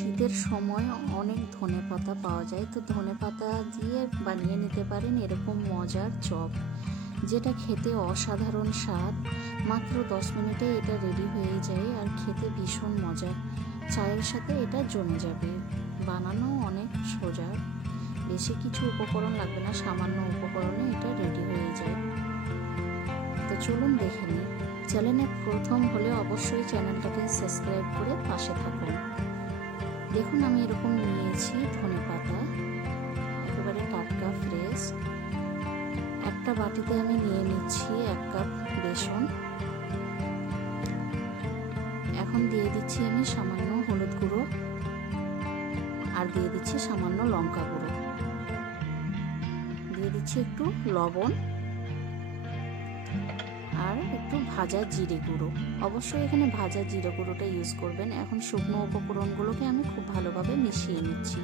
শীতের সময় অনেক ধনেপাতা পাওয়া যায়, তো ধনেপাতা দিয়ে বানিয়ে নিতে পারেন এরকম মজার চপ, যেটা খেতে অসাধারণ স্বাদ। মাত্র 10 মিনিটে এটা রেডি হয়ে যায় আর খেতে ভীষণ মজার। চায়ের সাথে এটা জমে যাবে। বানানো অনেক সোজা, বেশি কিছু উপকরণ লাগবে না, সামান্য উপকরণে এটা রেডি হয়ে যায়। তো চলুন দেখে নিই। চ্যানেলে প্রথম হলে অবশ্যই চ্যানেলটাকে সাবস্ক্রাইব করে পাশে থাকুন। দেখুন আমি এরকম নিয়েছি ধনেপাতা, একেবারে টাটকা ফ্রেশ। একটা বাটিতে আমি নিয়ে নিচ্ছি 1 কাপ বেসন। এখন দিয়ে দিচ্ছি আমি সামান্য হলুদ গুঁড়ো, আর দিয়ে দিচ্ছি সামান্য লঙ্কা গুঁড়ো, দিয়ে দিচ্ছি একটু লবণ আর একটু ভাজা জিরে গুঁড়ো। অবশ্যই এখানে ভাজা জিরে গুঁড়োটা ইউজ করবেন। এখন শুকনো উপকরণগুলোকে আমি খুব ভালোভাবে মিশিয়ে নিচ্ছি।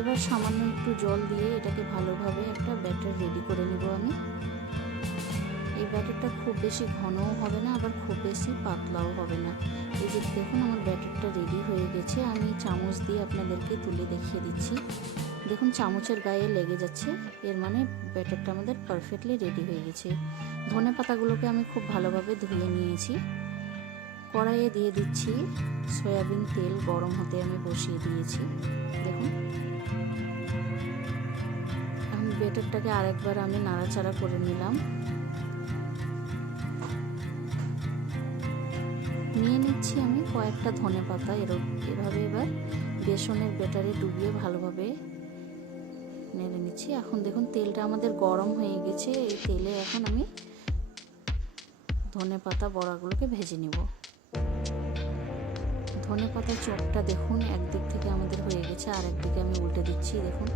এবার সামান্য একটু জল দিয়ে এটাকে ভালোভাবে একটা ব্যাটার রেডি করে নিব আমি। এই ব্যাটারটা খুব বেশি ঘনও হবে না, আবার খুব বেশি পাতলাও হবে না। এই যে দেখুন আমার ব্যাটারটা রেডি হয়ে গেছে। আমি চামচ দিয়ে আপনাদেরকে তুলে দেখিয়ে দিচ্ছি। দেখুন চামচের গায়ে লেগে যাচ্ছে, এর মানে ব্যাটারটা আমাদের পারফেক্টলি রেডি হয়ে গেছে। ধনে পাতাগুলোকে আমি খুব ভালোভাবে ধুয়ে নিয়েছি। কড়াইয়ে দিয়ে দিচ্ছি সয়াবিন তেল, গরম হতে আমি বসিয়ে দিয়েছি। দেখুন এখন ব্যাটারটাকে আরেকবার আমি নাড়াচাড়া করে নিলাম। নিয়ে নিচ্ছি আমি কয়েকটা ধনে পাতা, এভাবে এবার বেসনের ব্যাটারে ডুবিয়ে ভালোভাবে নেড়ে নিচ্ছি। এখন দেখুন তেলটা আমাদের গরম হয়ে গেছে। এই তেলে এখন আমি ধনে পাতা বড়াগুলোকে ভেজে নিব। ধনে পাতা চপটা দেখুন একদিক থেকে আমাদের হয়ে গেছে, আর একদিকে আমি উল্টে দিচ্ছি। দেখুন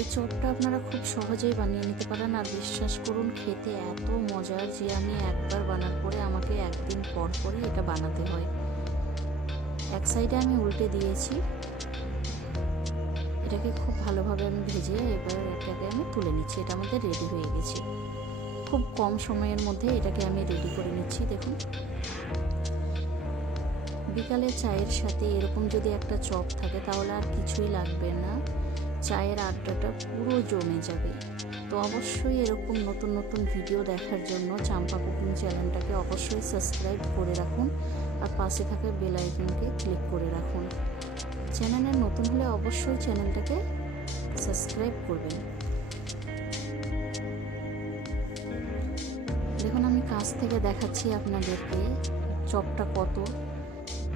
এই চপটা আপনারা খুব সহজেই বানিয়ে নিতে পারেন, আর বিশ্বাস করুন খেতে এত মজার যে আমি একবার বানার পরে আমাকে একদিন পর পরই এটা বানাতে হয়। এক সাইডে আমি উল্টে দিয়েছি, এটাকে খুব ভালোভাবে আমি ভেজে এবার এটাকে আমি তুলে নিচ্ছি। এটা আমাদের রেডি হয়ে গেছে। খুব কম সময়ের মধ্যে এটাকে আমি রেডি করে নিচ্ছি। দেখুন বিকালে চায়ের সাথে এরকম যদি একটা চপ থাকে তাহলে আর কিছুই লাগবে না, চায়ের আড্ডাটা পুরো জমে যাবে। তো অবশ্যই এরকম নতুন নতুন ভিডিও দেখার জন্য চাম্পা কুকিং চ্যানেলটাকে অবশ্যই সাবস্ক্রাইব করে রাখুন, আর পাশে থাকা বেল আইকনকে ক্লিক করে রাখুন। চ্যানেলে নতুন হলে অবশ্যই চ্যানেলটাকে সাবস্ক্রাইব করবেন। দেখুন আমি কাছ থেকে দেখাচ্ছি আপনাদেরকে চপটা কত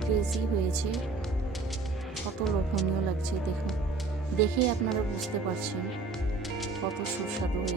ক্রেজি হয়েছে, কত লোভনীয় লাগছে। দেখুন দেখেই আপনারা বুঝতে পারছেন কত সুস্বাদু হয়েছে।